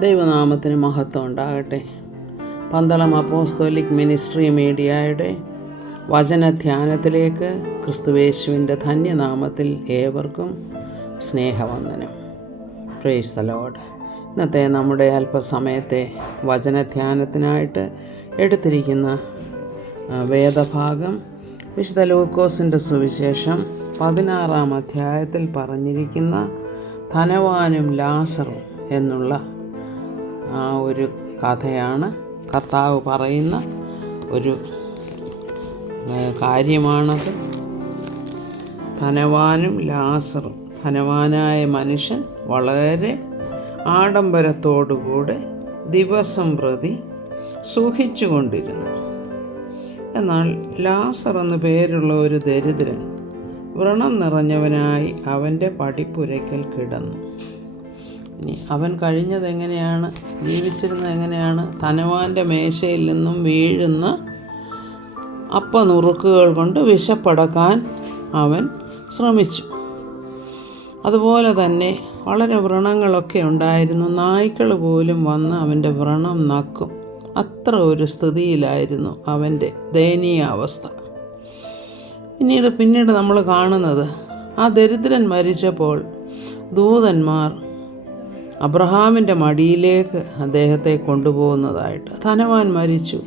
ദൈവനാമത്തിന് മഹത്വം ഉണ്ടാകട്ടെ. പന്തളം അപ്പോസ്തോലിക് മിനിസ്ട്രി മീഡിയയുടെ വചനധ്യാനത്തിലേക്ക് ക്രിസ്തുയേശുവിൻ്റെ ധന്യനാമത്തിൽ ഏവർക്കും സ്നേഹവന്ദനം. Praise the Lord. ഇന്നത്തെ നമ്മുടെ അല്പസമയത്തെ വചനധ്യാനത്തിനായിട്ട് എടുത്തിരിക്കുന്ന വേദഭാഗം വിശുദ്ധ ലൂക്കോസിൻ്റെ സുവിശേഷം 16-ാം അധ്യായത്തിൽ പറഞ്ഞിരിക്കുന്ന ധനവാനും ലാസറും എന്നുള്ള ആ ഒരു കഥയാണ്. കർത്താവ് പറയുന്ന ഒരു കാര്യമാണത്. ധനവാനും ലാസറും. ധനവാനായ മനുഷ്യൻ വളരെ ആഡംബരത്തോടുകൂടെ ദിവസം പ്രതി സുഖിച്ചുകൊണ്ടിരുന്നു. എന്നാൽ ലാസർ എന്നു പേരുള്ള ഒരു ദരിദ്രൻ വ്രണം നിറഞ്ഞവനായി അവൻ്റെ പടിപ്പുരയ്ക്കൽ കിടന്നു. ഇനി അവൻ കഴിഞ്ഞത് എങ്ങനെയാണ്, ജീവിച്ചിരുന്നത് എങ്ങനെയാണ്? ധനവാന്റെ മേശയിൽ നിന്നും വീഴുന്ന അപ്പനുറുക്കുകൾ കൊണ്ട് വിശപ്പടക്കാൻ അവൻ ശ്രമിച്ചു. അതുപോലെ തന്നെ വളരെ വ്രണങ്ങളൊക്കെ ഉണ്ടായിരുന്നു. നായ്ക്കൾ പോലും വന്ന് അവൻ്റെ വ്രണം നക്കും. അത്ര ഒരു സ്ഥിതിയിലായിരുന്നു അവൻ്റെ ദയനീയാവസ്ഥ. പിന്നീട് നമ്മൾ കാണുന്നത്, ആ ദരിദ്രൻ മരിച്ചപ്പോൾ ദൂതന്മാർ അബ്രഹാമിൻ്റെ മടിയിലേക്ക് അദ്ദേഹത്തെ കൊണ്ടുപോകുന്നതായിട്ട്, ധനവാൻ മരിച്ചു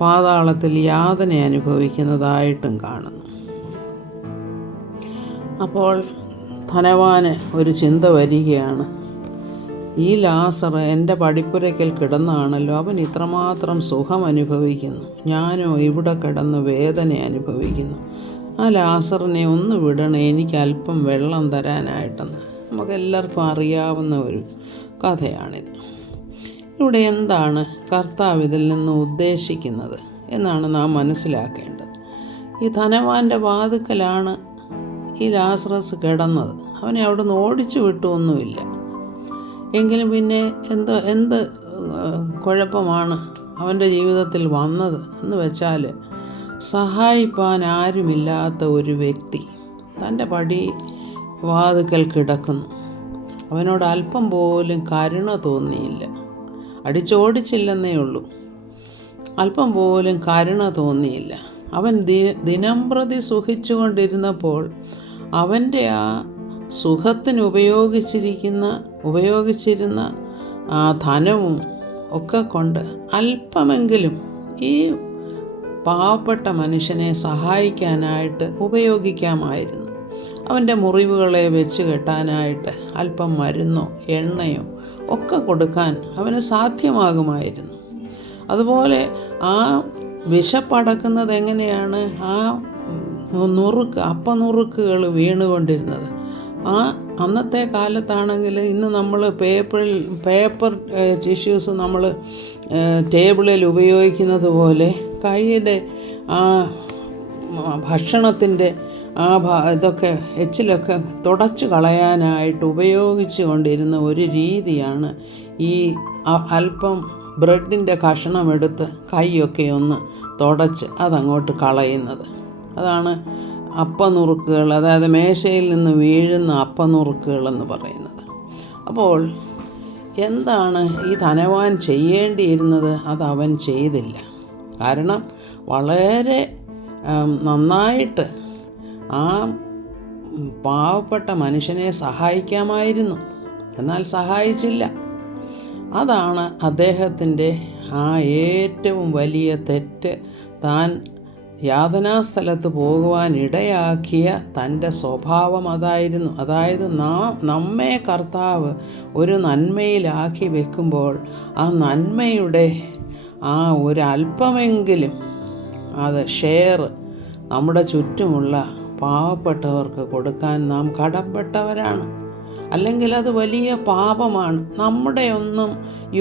പാതാളത്തിൽ യാതന അനുഭവിക്കുന്നതായിട്ടും കാണുന്നു. അപ്പോൾ ധനവാന് ഒരു ചിന്ത വരികയാണ്, ഈ ലാസർ എൻ്റെ പടിപ്പുരയ്ക്കൽ കിടന്നാണല്ലോ, അവൻ ഇത്രമാത്രം സുഖം അനുഭവിക്കുന്നു, ഞാനോ ഇവിടെ കിടന്ന് വേദന അനുഭവിക്കുന്നു. ആ ലാസറിനെ ഒന്ന് വിടണേ, എനിക്ക് അല്പം വെള്ളം തരാനായിട്ടെന്ന്. നമുക്കെല്ലാവർക്കും അറിയാവുന്ന ഒരു കഥയാണിത്. ഇവിടെ എന്താണ് കർത്താവ് ഇതിൽ നിന്ന് ഉദ്ദേശിക്കുന്നത് എന്നാണ് നാം മനസ്സിലാക്കേണ്ടത്. ഈ ധനവാന്റെ വാതിക്കലാണ് ഈ ലാസറസ് കിടന്നത്. അവനെ അവിടെ നിന്ന് ഓടിച്ചു വിട്ടുമൊന്നുമില്ല. എങ്കിലും പിന്നെ എന്ത് കുഴപ്പമാണ് അവൻ്റെ ജീവിതത്തിൽ വന്നത് എന്ന് വെച്ചാൽ, സഹായിപ്പാൻ ആരുമില്ലാത്ത ഒരു വ്യക്തി തൻ്റെ വാതിക്കൽ കിടക്കുന്നു. അവനോട് അല്പം പോലും കരുണ തോന്നിയില്ല. അടിച്ചോടിച്ചില്ലെന്നേ ഉള്ളൂ, അല്പം പോലും കരുണ തോന്നിയില്ല. അവൻ ദിനംപ്രതി സുഖിച്ചുകൊണ്ടിരുന്നപ്പോൾ അവൻ്റെ ആ സുഖത്തിന് ഉപയോഗിച്ചിരുന്ന ആ ധനവും ഒക്കെ കൊണ്ട് അല്പമെങ്കിലും ഈ പാവപ്പെട്ട മനുഷ്യനെ സഹായിക്കാനായിട്ട് ഉപയോഗിക്കാമായിരുന്നു. അവൻ്റെ മുറിവുകളെ വെച്ച് കെട്ടാനായിട്ട് അല്പം മരുന്നോ എണ്ണയോ ഒക്കെ കൊടുക്കാൻ അവന് സാധ്യമാകുമായിരുന്നു. അതുപോലെ ആ വിശപ്പടക്കുന്നത് എങ്ങനെയാണ്? ആ അപ്പനുറുക്കുകൾ വീണുകൊണ്ടിരുന്നത്. അന്നത്തെ കാലത്താണെങ്കിൽ, ഇന്ന് നമ്മൾ പേപ്പർ ടിഷ്യൂസ് നമ്മൾ ടേബിളിൽ ഉപയോഗിക്കുന്നത് പോലെ കൈയുടെ ആ ഭക്ഷണത്തിൻ്റെ ഇതൊക്കെ എച്ചിലൊക്കെ തുടച്ച് കളയാനായിട്ട് ഉപയോഗിച്ചു കൊണ്ടിരുന്ന ഒരു രീതിയാണ് ഈ അല്പം ബ്രെഡിൻ്റെ കഷണമെടുത്ത് കൈയൊക്കെ ഒന്ന് തുടച്ച് അതങ്ങോട്ട് കളയുന്നത്. അതാണ് അപ്പനുറുക്കുകൾ, അതായത് മേശയിൽ നിന്ന് വീഴുന്ന അപ്പനുറുക്കുകൾ എന്ന് പറയുന്നത്. അപ്പോൾ എന്താണ് ഈ ധനവാൻ ചെയ്യേണ്ടിയിരുന്നത്? അത് അവൻ ചെയ്തില്ല. കാരണം വളരെ നന്നായിട്ട് ആ പാവപ്പെട്ട മനുഷ്യനെ സഹായിക്കാമായിരുന്നു, എന്നാൽ സഹായിച്ചില്ല. അതാണ് അദ്ദേഹത്തിൻ്റെ ആ ഏറ്റവും വലിയ തെറ്റ്. താൻ യാതനാസ്ഥലത്ത് പോകുവാൻ ഇടയാക്കിയ തൻ്റെ സ്വഭാവം അതായിരുന്നു. അതായത് നമ്മെ കർത്താവ് ഒരു നന്മയിലാക്കി വെക്കുമ്പോൾ ആ നന്മയുടെ ആ ഒരല്പമെങ്കിലും അത് ഷെയർ നമ്മുടെ ചുറ്റുമുള്ള പാവപ്പെട്ടവർക്ക് കൊടുക്കാൻ നാം കടപ്പെട്ടവരാണ്. അല്ലെങ്കിൽ അത് വലിയ പാപമാണ്. നമ്മുടെ ഒന്നും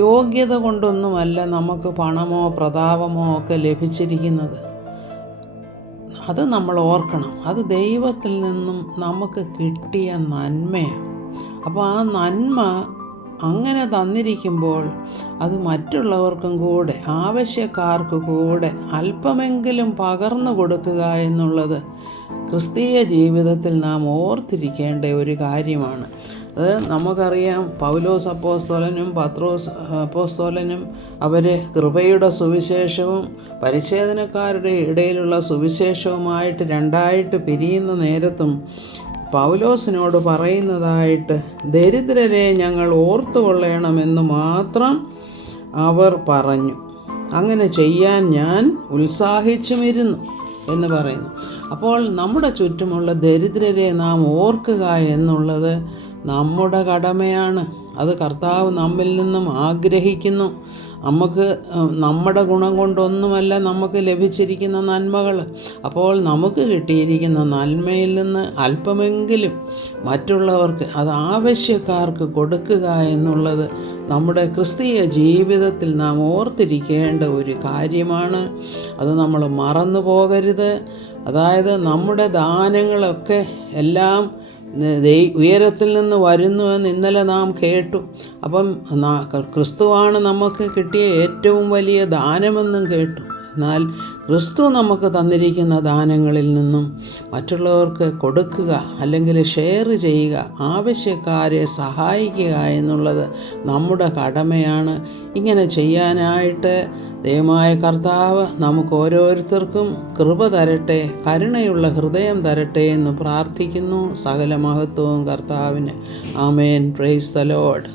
യോഗ്യത കൊണ്ടൊന്നുമല്ല നമുക്ക് പണമോ പ്രതാപമോ ഒക്കെ ലഭിച്ചിരിക്കുന്നത്. അത് നമ്മൾ ഓർക്കണം. അത് ദൈവത്തിൽ നിന്നും നമുക്ക് കിട്ടിയ നന്മയാണ്. അപ്പോൾ ആ നന്മ അങ്ങനെ തന്നിരിക്കുമ്പോൾ അത് മറ്റുള്ളവർക്കും കൂടെ, ആവശ്യക്കാർക്ക് കൂടെ അല്പമെങ്കിലും പകർന്നു കൊടുക്കുക എന്നുള്ളത് ക്രിസ്തീയ ജീവിതത്തിൽ നാം ഓർത്തിരിക്കേണ്ട ഒരു കാര്യമാണ്. അത് നമുക്കറിയാം. പൗലോസ് അപ്പോസ്തലനും പത്രോസ് അപ്പോസ്തലനും അവർ കൃപയുടെ സുവിശേഷവും പരിച്ഛേദനക്കാരുടെ ഇടയിലുള്ള സുവിശേഷവുമായിട്ട് രണ്ടായിട്ട് പിരിയുന്ന നേരത്തും പൗലോസിനോട് പറയുന്നതായിട്ട് ദരിദ്രരെ ഞങ്ങൾ ഓർത്തുകൊള്ളണമെന്ന് മാത്രം അവർ പറഞ്ഞു. അങ്ങനെ ചെയ്യാൻ ഞാൻ ഉത്സാഹിച്ചുമിരുന്നു എന്ന് പറയുന്നു. അപ്പോൾ നമ്മുടെ ചുറ്റുമുള്ള ദരിദ്രരെ നാം ഓർക്കുക എന്നുള്ളത് നമ്മുടെ കടമയാണ്. അത് കർത്താവ് നമ്മിൽ നിന്നും ആഗ്രഹിക്കുന്നു. നമ്മുടെ ഗുണം കൊണ്ടൊന്നുമല്ല നമുക്ക് ലഭിച്ചിരിക്കുന്ന നന്മകൾ. അപ്പോൾ നമുക്ക് കിട്ടിയിരിക്കുന്ന നന്മയിൽ നിന്ന് അല്പമെങ്കിലും മറ്റുള്ളവർക്ക്, അത് ആവശ്യക്കാർക്ക് കൊടുക്കുക എന്നുള്ളത് നമ്മുടെ ക്രിസ്തീയ ജീവിതത്തിൽ നാം ഓർത്തിരിക്കേണ്ട ഒരു കാര്യമാണ്. അത് നമ്മൾ മറന്നു പോകരുത്. അതായത് നമ്മുടെ ദാനങ്ങളൊക്കെ എല്ലാം ഉയരത്തിൽ നിന്ന് വരുന്നുവെന്ന് ഇന്നലെ നാം കേട്ടു. അപ്പം ക്രിസ്തുവാണ് നമുക്ക് കിട്ടിയ ഏറ്റവും വലിയ ദാനമെന്നും കേട്ടു. എന്നാൽ ക്രിസ്തു നമുക്ക് തന്നിരിക്കുന്ന ദാനങ്ങളിൽ നിന്നും മറ്റുള്ളവർക്ക് കൊടുക്കുക, അല്ലെങ്കിൽ ഷെയർ ചെയ്യുക, ആവശ്യക്കാരെ സഹായിക്കുക എന്നുള്ളത് നമ്മുടെ കടമയാണ്. ഇങ്ങനെ ചെയ്യാനായിട്ട് ദൈവമായ കർത്താവ് നമുക്ക് ഓരോരുത്തർക്കും കൃപ തരട്ടെ, കരുണയുള്ള ഹൃദയം തരട്ടെ എന്ന് പ്രാർത്ഥിക്കുന്നു. സകല മഹത്വവും കർത്താവിന്. ആമേൻ. Praise the Lord.